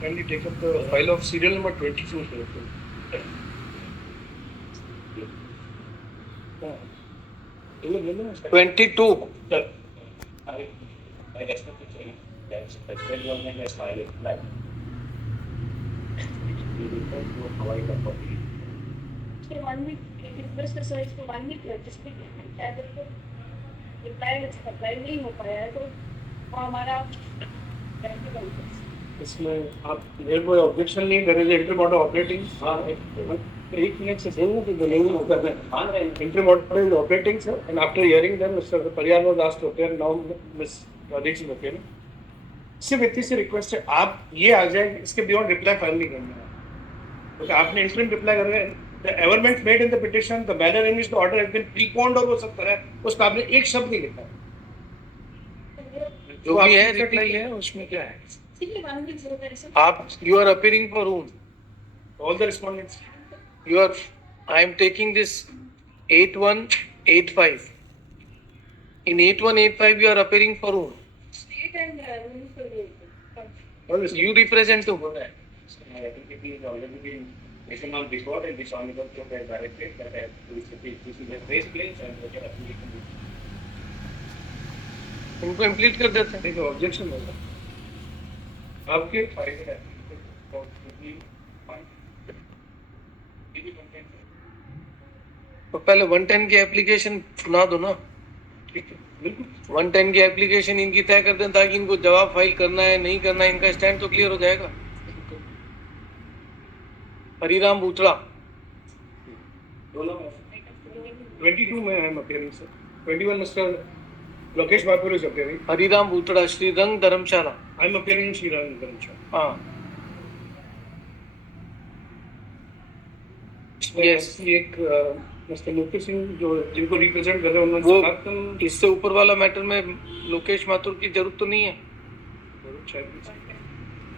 Kindly take up the file of serial number 22. 22. I expect to say that the federal government has filed it like we will provide the copy. So 1 week, request the search for 1 week just reply नहीं हो पाया है तो हमारा इसमें आप मेरे को ऑब्जेक्शन नहीं करेंगे इंटर मॉडल ऑपरेटिंग एक मिनट से बोलूं तो नहीं होता है intermodal operating sir and after hearing them mister Pariyar was asked to appear now miss Radhesh appear सिर्फ इतनी सी रिक्वेस्ट है आप ये आ जाए इसके बियॉन्ड रिप्लाई फाइल नहीं करना है क्योंकि आपने इंस्टेंट रिप्लाई कर रहे हैं the averment made in the petition the manner in which the order has been preponed और वो सब है उस पर आपने एक शब्द नहीं लिखा जो भी है रिप्लाई है उसमें क्या है आप you are appearing for whom all the respondents you are I am taking this 8185 in 8185 you are appearing for whom state and you represent to whom I think it is already been written on record and this honorable court has directed that this is a race place and what application उनको इम्प्लीट कर देते हैं देखो objection होगा आपके फायदे हैं तो पहले 110 की एप्लीकेशन सुना दो ना ठीक है बिल्कुल 110 की एप्लीकेशन इनकी तय कर दें ताकि इनको जवाब फाइल करना है नहीं करना है इनका स्टैंड तो क्लियर हो जाएगा हरिराम बूचड़ा 22 में है appearing sir 21 mister Lokesh Mathur is appearing Hariram Buchda Shrirang Dharmshala I am appearing Shrirang Dharmshala हाँ यस एक मिस्टर लोकेश सिंह जो जिनको रिप्रेजेंट कर रहे हैं उन्होंने इससे ऊपर वाला मैटर में लोकेश माथुर की जरूरत तो नहीं है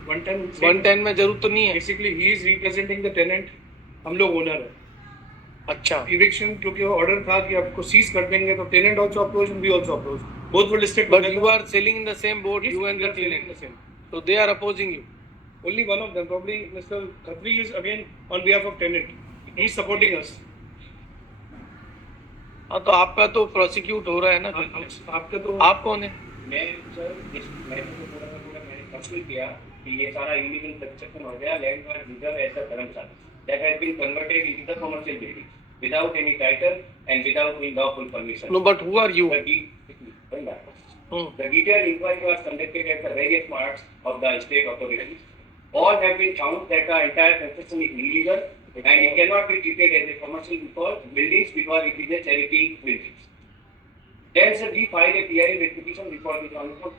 110 में जरूरत तो नहीं है बेसिकली ही इज रिप्रेजेंटिंग द टेनेंट हम लोग ओनर है अच्छा इविक्शन क्योंकि ऑर्डर था कि आपको सीज कर देंगे तो tenant also approach we also approach both will listed but you are sailing in the same boat you and the tenant so they are opposing you only one of them probably Mr. Khatri is again on behalf of tenant he is supporting us हाँ तो आपका तो prosecute हो रहा है ना आपका तो आप कौन है मैं सर मैंने कंसिडर किया कि ये सारा इलीगल कंस्ट्रक्शन हो गया land for reserve as the dharamshala that has been converted into the commercial building without any title and without any lawful permission. No, but who are you? The detailed inquiry was conducted at the various parts of the state authorities. All have been found that the entire construction is illegal and it cannot be treated as a commercial buildings because it is a charity building. Then sir, we filed a PI petition before the honorable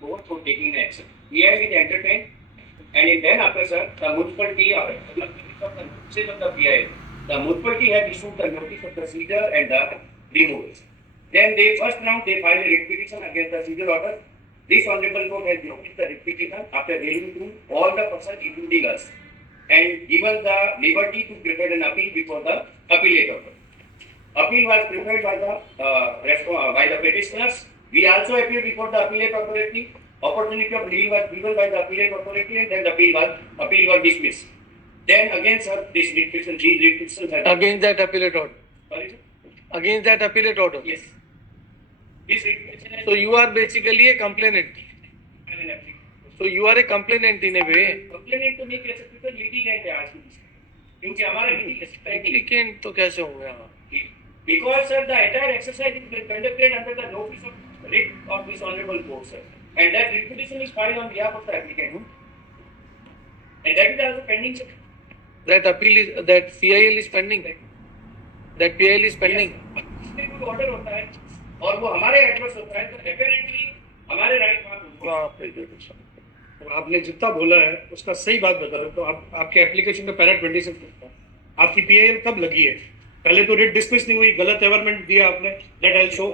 court for taking action. PI is entertained and then after sir, the municipality of the PI, the municipality had issued the notice of procedure and the removals. Then they first round they filed a writ petition against the seizure order. This honorable court has noticed the writ petition after reading through all the persons including us and given the liberty to prepare an appeal before the appellate order. Appeal was prepared by the petitioners. We also appeared before the appellate authority. Opportunity of leave was given by the appellate authority and then the appeal was dismissed. Then again sir, these writ petitions against that appellate order. Sorry sir? Against that appellate order. Yes. This writ petition So you are basically a complainant. So you are a complainant in a way. Complainant तो नहीं कह सकते तो litigant है आज की क्योंकि हमारा litigant तो कैसे होंगे हाँ? Because sir, the entire exercise is conducted under the notice of writ of this honorable court sir, and that writ petition is filed on behalf of the applicant, and that is also pending sir. That appeal is that PIL is pending. That PIL is pending. Yes, कोई order होता है और वो हमारे adverse होता है तो definitely हमारे राइट आपने जितना बोला है उसका सही बात बता रहे तो आप आपके एप्लीकेशन का पैरा 26 आपकी पीआईएल कब लगी है पहले तो रेट डिस्मिस नहीं हुई गलत एवरमेंट दिया आपने दैट आई शो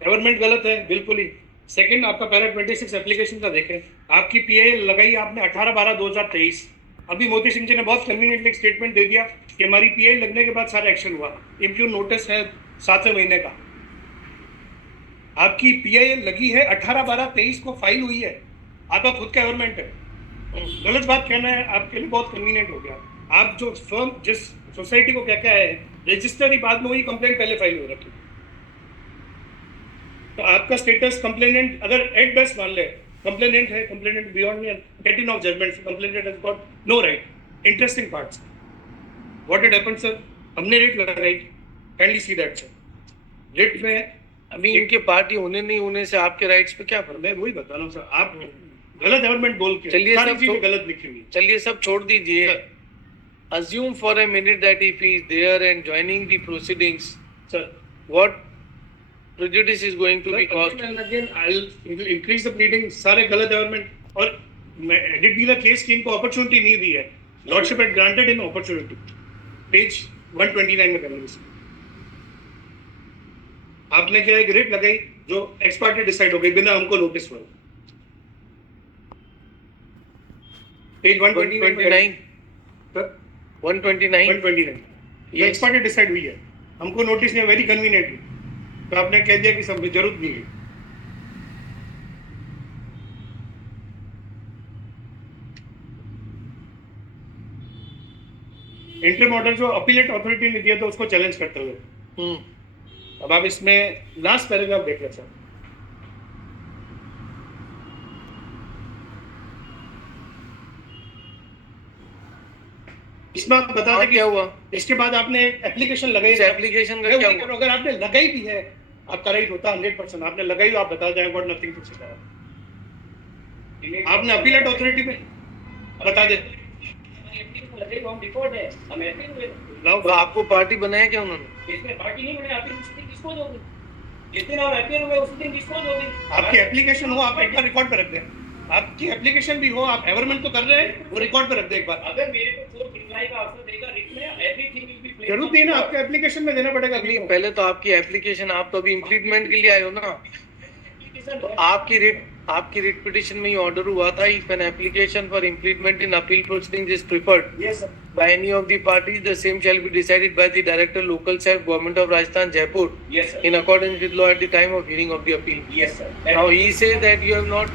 एवरमेंट गलत है बिल्कुल ही सेकंड आपका पैरा 26 एप्लीकेशन का देखें आपकी पीआईएल लगाई आपने 18/12/2023 अभी मोती सिंह जी ने बहुत कन्वीनियंटली स्टेटमेंट दे दिया कि हमारी पीआई लगने के बाद सारा एक्शन हुआ। इम्प्यून नोटिस है 7वें महीने का। आपकी पीआई लगी है 18/12/23 को फाइल हुई है, आपका खुद का गवर्नमेंट है। गलत बात कहना है आपके लिए बहुत कन्वीनियंट हो गया। आप जो फर्म जिस सोसाइटी को क्या क्या है रजिस्टर ही बाद में हुई, कंप्लेंट पहले फाइल हो रखी। तो आपका स्टेटस कंप्लेनेंट अगर एट बेस्ट मान ले कंप्लेनेंट है, complainant beyond getting of judgment, complainant has got no right. Interesting parts what it happened sir, हमने रेट लगाई, kindly see that sir. Rate में अभी इनके पार्टी होने नहीं होने से आपके राइट्स पे क्या फर्क? मैं वही बता रहा हूँ सर, आप गलत गवर्नमेंट बोल के चलिए सारी सब चीजें तो- गलत लिखी हुई। चलिए सब छोड़ दीजिए। Assume for a minute that if he is there and joining the proceedings, sir what prejudice is going to be caused? and again I'll increase the pleading, सारे गलत गवर्नमेंट और एडिट भी द केस की इनको opportunity नहीं दी है। Lordship had granted in opportunity, page 129 में करेंगे। आपने क्या एक रेट लगाई जो एक्स पार्टी डिसाइड हो गई बिना हमको नोटिस हुए। पेज 129 129 129 ये एक्स पार्टी डिसाइड हुई है, हमको नोटिस नहीं, वेरी कन्वीनियंटली। तो आपने कह दिया कि सब जरूरत नहीं है। इंटरम ऑर्डर जो अपीलेट अथॉरिटी ने दिया था उसको चैलेंज करते हुए अब आप इसमें लास्ट पैराग्राफ देख लें सर। इसमें आप बता दें कि क्या हुआ? इसके बाद आपने एप्लीकेशन लगाई। इस एप्लीकेशन का क्या हुआ? अगर आपने लगाई भी है आपका राइट होता 100%। आपने लगाई तो आप बता जाए गॉट नथिंग टू से। आपने अपीलेट अथॉरिटी में बता दे। तो आपको पार्टी बनाया क्या उन्होंने? पार्टी नहीं बने, आप किसको दोगे? जिस दिन आप अपील हुए उस दिन किसको दोगे? आपकी एप्लीकेशन हो आप एक बार रिकॉर्ड पे रख दें। आपकी एप्लीकेशन भी हो, आप एवरमेंट तो कर रहे हैं, वो रिकॉर्ड पे रख दें एक बार। अगर मेरे को 4 जुलाई का अवसर देगा रिट में, एवरीथिंग विल बी प्लेस्ड। जरूरत नहीं है ना, आपके एप्लीकेशन में देना पड़ेगा। नहीं, पहले तो आपकी एप्लीकेशन, आप तो अभी इम्प्लीटमेंट के लिए आए हो ना। तो आपकी रिट पिटिशन में ही ऑर्डर हुआ था, if an application for impleadment in appeal proceedings is preferred yes sir, by any of the parties, the same shall be decided by the Director Local Self Government of Rajasthan Jaipur yes sir, in accordance with law at the time of hearing of the appeal. Yes sir. Now he says that you have not,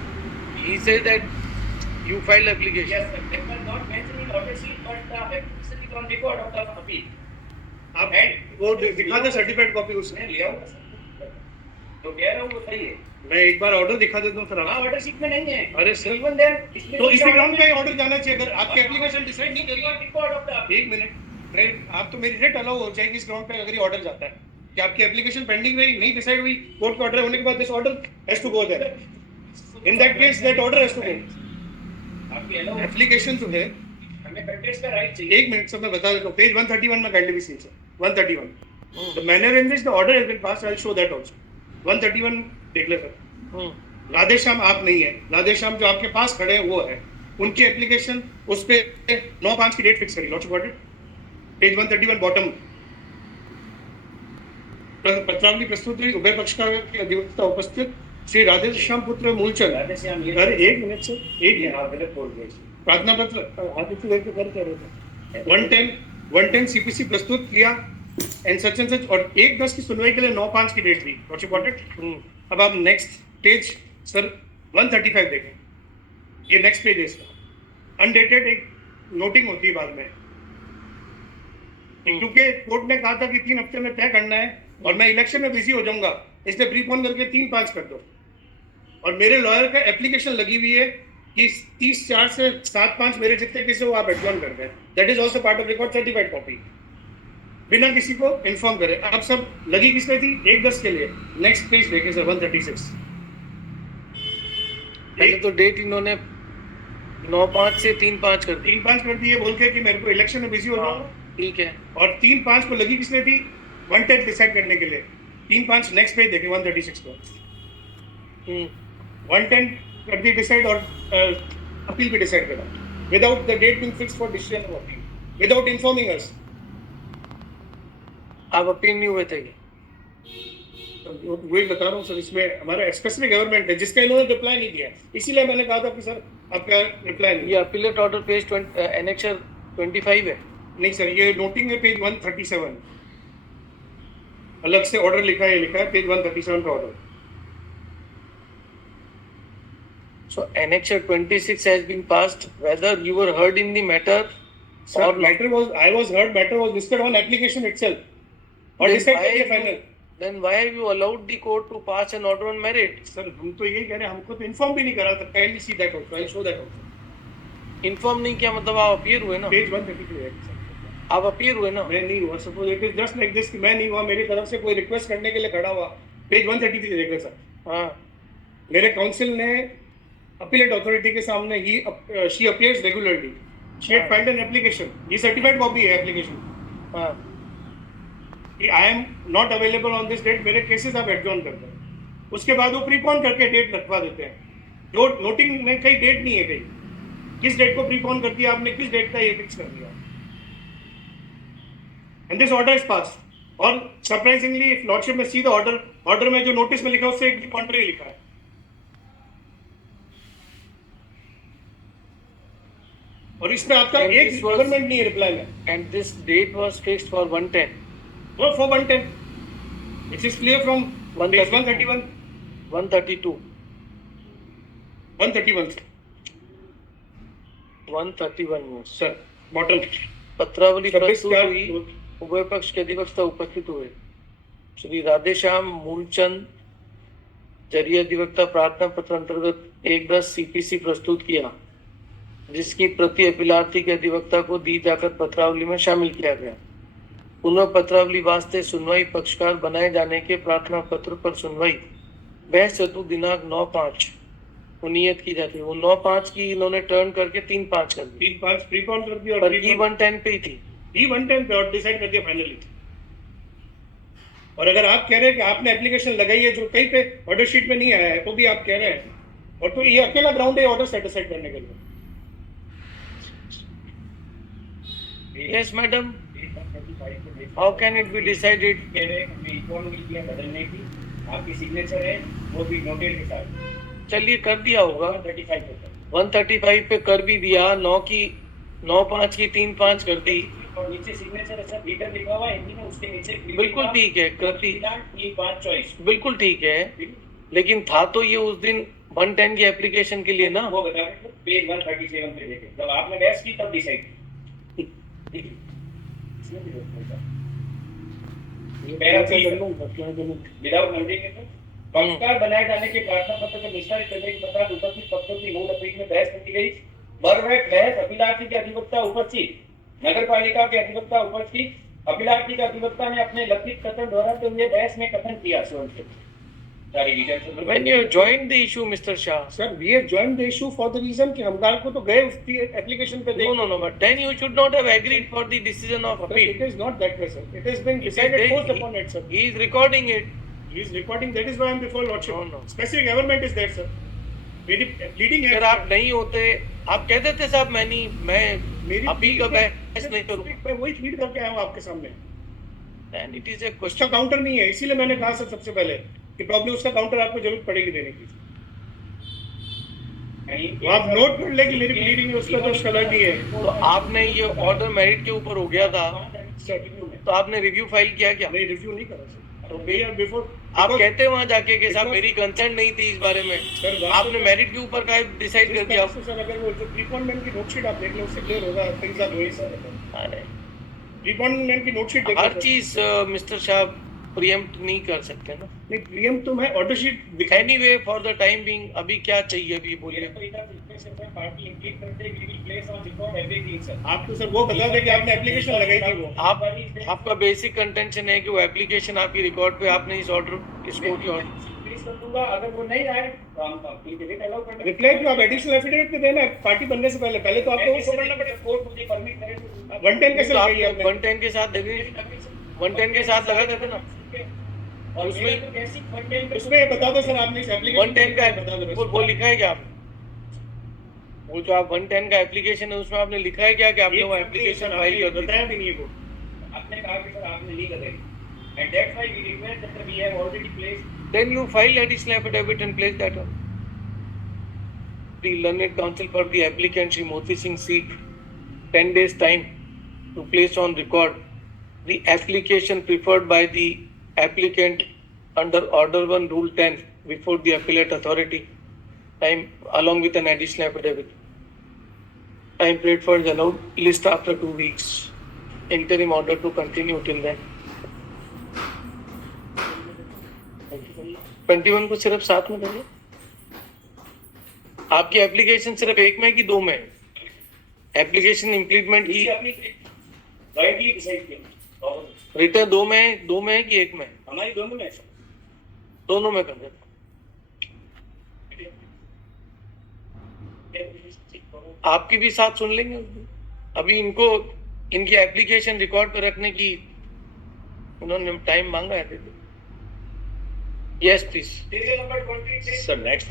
he says that you filed application. Yes, sir. That was not mentioned in order sheet, but the application is on record of the appeal. आप वो दिखा दे certified copy उसमें। मैं ले आऊंगा sir, तो कह रहा हूँ वो सही है। मैं एक बार ऑर्डर दिखा देता हूँ सर। हाँ, ऑर्डर शीट में नहीं है। अरे सर, Even then, इसमें तो इसी ग्राउंड पे ऑर्डर जाना चाहिए। अगर आपकी एप्लीकेशन डिसाइड नहीं करी। Record of the appeal. एक मिनट, मैं आप तो मेरी रेट अलाउ हो जाएगी इस ग्राउंड पे अगर ये ऑर्डर जाता है कि आपकी एप्लीकेशन पेंडिंग रही, नहीं डिसाइड हुई, कोर्ट का ऑर्डर होने के बाद this order has to go there. In that case that order has to go. आपकी अलाउ एप्लीकेशन जो है, हमें कंटेस्ट का राइट चाहिए। एक मिनट सर मैं बता देता हूँ, पेज 131 में kindly see sir. 131 the manner in which the order has been passed, I will show that also. 131 देख ले सर। राधेश्याम आप नहीं है, राधेश्याम जो आपके पास खड़े हैं वो है। उनकी एप्लीकेशन उस पे 9/5 की डेट फिक्स करी। Lord got it, page 131 bottom. पत्रावली प्रस्तुत हुई, उभय पक्ष का अधिवक्ता उपस्थित श्री राधेश्याम पुत्र मूलचंद। राधेश्याम ये- अरे एक मिनट सर, एक ये मिनट। आप गलत बोल रहे हैं। प्रार्थना पत्र आप इसी लेकर कर रहे थे। 110 सीपीसी प्रस्तुत किया एंड सच और 1/10 की सुनवाई के लिए 9/5 की डेट दी। Lord got it. अब आप नेक्स्ट पेज सर 135 देखें। ये नेक्स्ट पेज है इसका। अनडेटेड एक नोटिंग होती है बाद में, क्योंकि कोर्ट ने कहा था कि 3 हफ्ते में तय करना है और मैं इलेक्शन में बिजी हो जाऊंगा, इसलिए प्रीपोन करके 3/5 कर दो। और मेरे लॉयर का एप्लीकेशन लगी हुई है कि 30/4 से 7/5 मेरे जितने केस वो आप एडजॉर्न कर दें। That is also part of record, certified copy, बिना किसी को इन्फॉर्म करे। आप सब लगी किस पे थी? 1/10 के लिए। नेक्स्ट पेज देखें सर 136। पहले तो डेट इन्होंने 9/5 से 3/5 कर दी। 3/5 कर दिए बोल के कि मेरे को इलेक्शन में बिजी हो जाऊंगा। ठीक है। और 3/5 को लगी किसने थी? 110 डिसाइड करने के लिए। 3/5 नेक्स्ट पेज देखें 136 को। 110 कर दी डिसाइड और अपील भी डिसाइड करा without the date being fixed for decision of appeal, without informing us. आप अपील नहीं हुए थे? वही बता रहा हूँ सर, इसमें हमारा स्पेसिफिक गवर्नमेंट है जिसका इन्होंने रिप्लाई नहीं दिया। इसीलिए मैंने कहा था कि सर आपका रिप्लाई ये अपीलेट ऑर्डर पेज एनेक्सर 25 है। नहीं सर, ये नोटिंग है पेज 137, अलग से ऑर्डर लिखा है पेज 137 का order. So annexure 26 has been passed. Whether you were heard in the matter Sir, or matter was listed on application itself. और Then डिसाइड why करिए you- final. then why have you allowed the court to pass an order on merit? Sir हम तो यही कह रहे हैं, हमको तो इन्फॉर्म भी नहीं करा था। Kindly see that also, I show that also. Inform नहीं किया मतलब आप अपीयर हुए ना? पेज 133 है सर। आप अपीयर हुए ना? मैं नहीं हुआ, suppose it is just like this कि मैं नहीं हुआ, मेरी तरफ से कोई रिक्वेस्ट करने के लिए खड़ा हुआ। पेज 133 देखिए सर, हाँ मेरे काउंसिल ने अपीलेट अथॉरिटी के सामने ही she appears regularly, she had filed an application, ये सर्टिफाइड कॉपी है एप्लीकेशन। हाँ I am not available on this date, मेरे केसेस आप एडजॉर्न करते हैं। उसके बाद वो प्रीपोन करके डेट रखवा देते हैं। नोटिंग में कहीं डेट नहीं है, कहीं किस डेट को प्रीपोन कर दिया आपने, किस डेट का ये फिक्स कर दिया। And this order is pass. और सरप्राइजिंगली इफ लॉर्डशिप में सी द ऑर्डर में जो नोटिस में लिखा है उससे एक कॉन्ट्री लिखा है। और इसमें आपका And एक this was- गवर्नमेंट नहीं है रिप्लाई में। and this date was fixed for 110 वो for 110 it is clear from 131 132 131 131 में सर बॉटम पत्रावली 26 प्रस्तुत क्या हुई, उभय पक्ष के अधिवक्ता उपस्थित हुए। श्री राधेश्याम मूलचंद जरिए अधिवक्ता प्रार्थना पत्र अंतर्गत 110 सीपीसी प्रस्तुत किया, जिसकी प्रति अपीलार्थी के अधिवक्ता को दी जाकर पत्रावली में शामिल किया गया। पुनः पत्रावली वास्ते सुनवाई पक्षकार बनाए जाने के प्रार्थना पत्र पर सुनवाई बहस हेतु दिनांक 9/5 को नियत की जाती है। वो 9/5 की इन्होंने टर्न करके 3/5 कर दी, 3-5 प्रीपोन कर दिया पर और की 110 पे ही थी। 110 पे और डिसाइड कर दिया फाइनली। और अगर आप कह रहे हैं कि आपने एप्लीकेशन लगाई है जो कहीं पे ऑर्डर शीट में नहीं आया है, तो भी आप कह रहे हैं, और तो ये अकेला ग्राउंड है ऑर्डर सेटिस्फाइड करने के लिए। Yes, madam. How can it be decided? कह रहे हैं रिफॉर्म की किया बदलने की, आपकी सिग्नेचर है वो भी नोटेड के साथ चलिए कर दिया होगा। 135 होता है 135 पे कर भी दिया, 9/5 की 3/5 कर दी। और नीचे सिग्नेचर है सर, लीडर लिखा हुआ है हिंदी में, उसके नीचे बिल्कुल ठीक है, कर दी, 3/5 बिल्कुल ठीक है। लेकिन था तो ये उस दिन 110 की एप्लीकेशन के लिए ना। वो बता रहे थे, पेज 137 पे देखे, जब आपने बहस की तब डिसाइड विदाउट नोटिंग पक्षकार बनाए जाने के प्रार्थना पत्र को निष्पादित करने के पश्चात उपस्थित पक्षों की मूल अपील में बहस की गई। बरवैक बहस अपीलार्थी के अधिवक्ता उपस्थित, नगर पालिका के अधिवक्ता उपस्थित, अपीलार्थी के अधिवक्ता ने अपने लक्षित कथन दोहराते हुए बहस में कथन किया। सारी details When you joined the issue, Mr. Shah. Sir we have joined the issue for the reason कि हम कल को तो गए उसकी एप्लीकेशन पे No, but then you should not have agreed for the decision of appeal. It is not that way sir, it is been He decided post upon it sir. is recording it. He is recording, that is why I am before lordship. No. Specific government is there, sir. मेरी leading है। अगर आप नहीं होते, आप कह देते साहब मैं मेरी अपील का बहस नहीं करूँगा। मैं वही लीड करके आया हूँ आपके सामने। Then it is a उसका question. काउंटर नहीं है, इसीलिए मैंने कहा सर सबसे पहले कि प्रॉब्लम उसका काउंटर आपको जरूरत पड़ेगी देने की। आप नोट कर ले कि मेरी लीडिंग में उसका तो कलर नहीं है। तो आपने ये ऑर्डर मेरिट के ऊपर हो गया था, तो आपने रिव्यू फाइल किया क्या? नहीं रिव्यू नहीं करा सर। तो वे आर बिफोर आप कहते वहाँ जाके कि साहब मेरी कंसर्न नहीं थी इस बारे में, सर आपने मेरिट के ऊपर का डिसाइड कर दिया। सर अगर वो जो प्रीपोनमेंट की नोटशीट आप देख लो उससे क्लियर होगा थिंग्स आर गोइंग सर। अरे, प्रीपोनमेंट की नोटशीट देख हर चीज मिस्टर शाह प्रिएम्प्ट नहीं कर सकते ना। नहीं प्रीएम्प्ट तो मैं ऑर्डर शीट दिखाई anyway for the time being अभी क्या चाहिए अभी बोलिए। आप तो सर वो बता दें कि आपने एप्लीकेशन लगाई थी वो। आप आपका बेसिक कंटेंशन है कि वो एप्लीकेशन आपकी रिकॉर्ड पे आपने इस ऑर्डर इसको की अगर वो नहीं आए तो हम अलाउ कर रिप्लाई तो आप एडिशनल एफिडेविट पे देना पार्टी बनने से पहले तो आपको वो करना पड़ेगा। कोर्ट मुझे परमिट करे तो 110 कैसे लगाई आपने? 110 के साथ देंगे, 110 के साथ लगा देते ना। और उसमें उसमें ये बता दो सर आपने इस एप्लीकेशन 110 का बता दो है, वो लिखा है क्या आपने? वो जो आप 110 का एप्लीकेशन है उसमें आपने लिखा है क्या कि आपने वो एप्लीकेशन फाइल कर दी? बताया भी नहीं है वो। आपने कहा कि सर आपने नहीं कराई and that's why we request that we have already placed Then you file additional affidavit and place that on. the learned counsel for the applicant Shri Moti Singh seek 10 days time to place on record the application preferred by the applicant under Order 1 Rule 10 before the appellate authority, time along with an additional affidavit. Time period for is allowed list after 2 weeks. Interim order to continue till then. 21 को सिर्फ साथ में करिए. आपकी application सिर्फ एक में कि दो में? एप्लीकेशन इम्प्लीटमेंट की राइटली डिसाइड किया रिटर्न दो में है कि एक में? हमारी दोनों में दोनों में कर देते. आपकी भी साथ सुन लेंगे. अभी इनको इनकी एप्लीकेशन रिकॉर्ड पर रखने की उन्होंने टाइम मांगा है. Yes please. Serial number 26. Sir, next